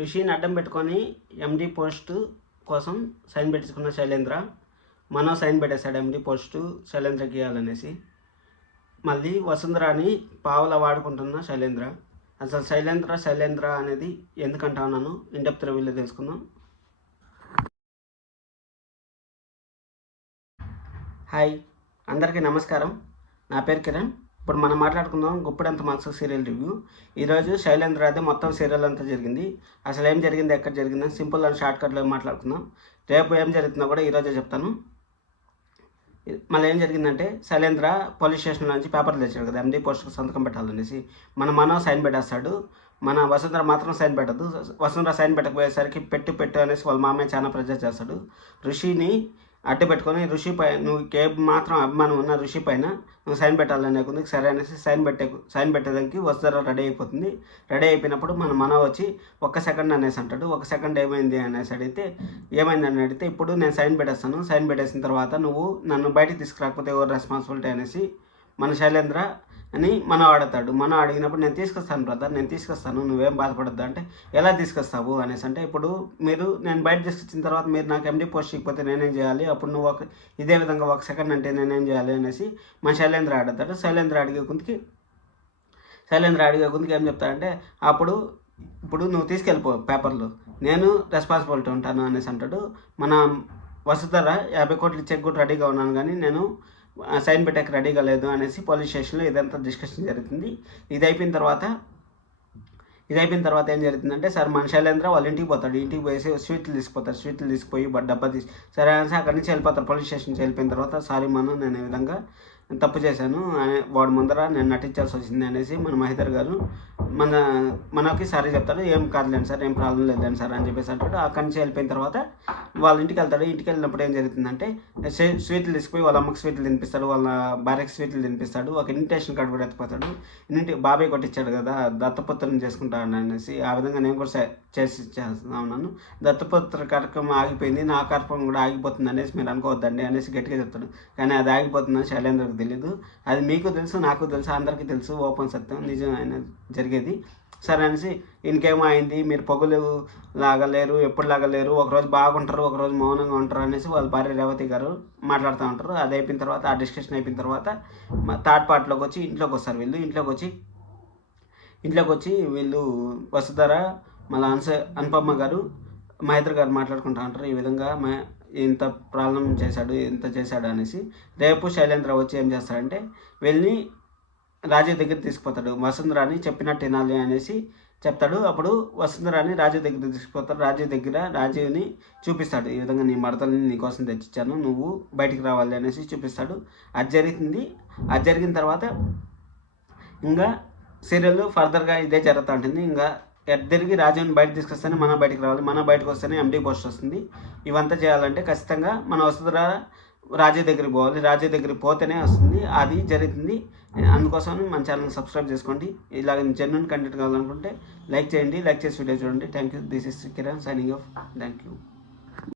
ఋషిని అడ్డం పెట్టుకొని ఎండి పోస్టు కోసం సైన్ పెట్టించుకున్న శైలేంద్ర మనో సైన్ పెట్టేశాడు ఎండి పోస్టు శైలేంద్రకి ఇవ్వాలనేసి. మళ్ళీ వసుంధరాని పావులా వాడుకుంటున్న శైలేంద్ర. అసలు శైలేంద్ర అనేది ఎందుకంటా ఉన్నాను ఇండెప్త్ రివ్యూలో తెలుసుకుందాం. హాయ్, అందరికీ నమస్కారం. నా పేరు కిరణ్. ఇప్పుడు మనం మాట్లాడుకుందాం గుప్పెడంత మనసు సీరియల్ రివ్యూ. ఈరోజు శైలేంద్ర అయితే మొత్తం సీరియల్ అంతా జరిగింది. అసలు ఏం జరిగింది, ఎక్కడ జరిగిందని సింపుల్ అండ్ షార్ట్ కట్లో మాట్లాడుకుందాం. రేపు ఏం జరుగుతుందో కూడా ఈరోజే చెప్తాను. మళ్ళీ ఏం జరిగిందంటే, శైలేంద్ర పోలీస్ స్టేషన్ నుంచి పేపర్లు తెచ్చాడు కదా ఎండి పోస్టుకు సంతకం పెట్టాలనేసి. మనో సైన్ పెట్టేస్తాడు, మన వసుంధర మాత్రం సైన్ పెట్టదు. వసుంధర సైన్ పెట్టకపోయేసరికి పెట్టు అనేసి వాళ్ళ మామయ్య చాలా ప్రెజర్ చేస్తాడు. ఋషిని అడ్డు పెట్టుకొని ఋషిపై నువ్వు ఏ మాత్రం అభిమానం ఉన్న ఋషి పైన నువ్వు సైన్ పెట్టాలనే కొందుకు సరే అనేసి సైన్ పెట్టేదానికి వసుంధర రెడీ అయిపోతుంది. రెడీ అయిపోయినప్పుడు మనో వచ్చి 1 సెకండ్ అనేసి అంటాడు. 1 సెకండ్ ఏమైంది అనేసి అడిగితే, ఏమైందని అడిగితే, ఇప్పుడు నేను సైన్ పెట్టేస్తాను, సైన్ పెట్టేసిన తర్వాత నువ్వు నన్ను బయటికి తీసుకురాకపోతే ఎవరు రెస్పాన్సిబిలిటీ అనేసి మన శైలేంద్ర అని అడుగుతాడు. అడిగినప్పుడు నేను తీసుకొస్తాను బ్రదర్, నేను తీసుకొస్తాను, నువ్వేం బాధపడద్దు అంటే, ఎలా తీసుకొస్తావు అనేసి అంటే, ఇప్పుడు నేను బయట తీసుకొచ్చిన తర్వాత మీరు నాకు ఎండి పోస్ట్ ఇకపోతే నేనేం చేయాలి, అప్పుడు నువ్వు ఇదే విధంగా 1 సెకండ్ అంటే నేనేం చేయాలి అనేసి మన శైలేంద్ర అడుగుతాడు. శైలేంద్ర అడిగే కొందికి ఏం చెప్తాడంటే, ఇప్పుడు నువ్వు తీసుకెళ్ళిపో పేపర్లు, నేను రెస్పాన్సిబిలిటీ ఉంటాను అనేసి అంటాడు. మన వసుధర 50 కోట్లు చెక్ కూడా రెడీగా ఉన్నాను, కానీ నేను సైన్ పెట్టాక రెడీగా లేదు అనేసి పోలీస్ స్టేషన్లో ఇదంతా డిస్కషన్ జరుగుతుంది. ఇది అయిపోయిన తర్వాత ఏం జరుగుతుందంటే, సార్ మన శైలేంద్ర వాళ్ళ ఇంటికి పోతాడు. ఇంటికి పోయేసి స్వీట్లు తీసుకుపోయి డబ్బా తీసి సరే అనేసి అక్కడి నుంచి వెళ్ళిపోతారు. పోలీస్ స్టేషన్ నుంచి వెళ్ళిపోయిన తర్వాత, సారీ నేను ఈ విధంగా తప్పు చేశాను, వాడు ముందర నేను నటించాల్సి వచ్చింది అనేసి మన మహేందర్ గారు మనకి సారీ చెప్తాడు. ఏం కాదులేండి సార్, ఏం ప్రాబ్లం లేదండి సార్ అని చెప్పేసి అంటాడు. అక్కడి నుంచి వెళ్ళిపోయిన తర్వాత వాళ్ళ ఇంటికి వెళ్తాడు. ఇంటికి వెళ్ళినప్పుడు ఏం జరుగుతుందంటే, స్వీట్లు తీసుకుపోయి వాళ్ళ అమ్మకి స్వీట్లు తినిపిస్తాడు, వాళ్ళ భార్యకి స్వీట్లు తినిపిస్తాడు. ఒక ఇన్విటేషన్ కార్డు కూడా ఎత్తిపోతాడు. బాబాయ్ కొట్టించాడు కదా దత్తపుత్రుని చేసుకుంటాను అనేసి, ఆ విధంగా నేను కూడా చేస్తున్నాను. దత్తపుత్ర కార్యక్రమం ఆగిపోయింది, నా కార్యక్రమం కూడా ఆగిపోతుంది అనేసి మీరు అనుకోవద్దండి అనేసి గట్టిగా చెప్తాడు. కానీ అది ఆగిపోతుందని శైలేంద్రకు తెలియదు. అది మీకు తెలుసు, నాకు తెలుసు, అందరికీ తెలుసు, ఓపెన్ సత్యం, నిజం అయిన జరిగేది. సరే అనేసి, ఇంకేమో అయింది, మీరు పొగులు లాగలేరు, ఎప్పుడు లాగలేరు, ఒకరోజు బాగుంటారు, ఒకరోజు మౌనంగా ఉంటారు అనేసి వాళ్ళ భార్య రేవతి గారు మాట్లాడుతూ ఉంటారు. అది అయిపోయిన తర్వాత, ఆ డిస్కషన్ అయిపోయిన తర్వాత థర్డ్ పార్ట్లోకి వచ్చి ఇంట్లోకి వస్తారు. ఇంట్లోకి వచ్చి వీళ్ళు వసుధర, మళ్ళీ అనుపమ్మ గారు, మహేంద్ర గారు మాట్లాడుకుంటూ ఉంటారు. ఈ విధంగా ఇంత ప్రాబ్లం చేశాడు, ఇంత చేశాడు అనేసి. రేపు శైలేంద్ర వచ్చి ఏం చేస్తాడంటే, వెళ్ళి రాజీవ్ దగ్గర తీసుకుపోతాడు. వసుంధరాని చెప్పినట్టు వినాలి అనేసి చెప్తాడు. అప్పుడు వసుంధరాని రాజీవ్ దగ్గర తీసుకుపోతాడు. రాజీవ్ని చూపిస్తాడు. ఈ విధంగా నీ మడతల్ని నీకోసం తెచ్చిచ్చాను, నువ్వు బయటికి రావాలి అనేసి చూపిస్తాడు. అది జరిగిన తర్వాత ఇంకా సీరియల్ ఫర్దర్గా ఇదే జరుగుతూ ఉంటుంది. ఇంకా తిరిగి రాజీవ్ని బయటకు తీసుకొస్తేనే మనం బయటకు రావాలి, మనం బయటకు వస్తేనే ఎండి పోస్ట్ వస్తుంది. ఇవంతా చేయాలంటే ఖచ్చితంగా మన వసుంధర రాజీవ్ దగ్గరికి పోవాలి, రాజీవ్ దగ్గరికి పోతేనే వస్తుంది. అది జరుగుతుంది. అందుకోసం మన ఛానల్ సబ్స్క్రైబ్ చేసుకోండి. ఇలాగ జెన్యూన్ కంటెంట్ కావాలనుకుంటే లైక్ చేయండి, లైక్ చేసి వీడియో చూడండి. Thank you. This is Kiran signing off. Thank you.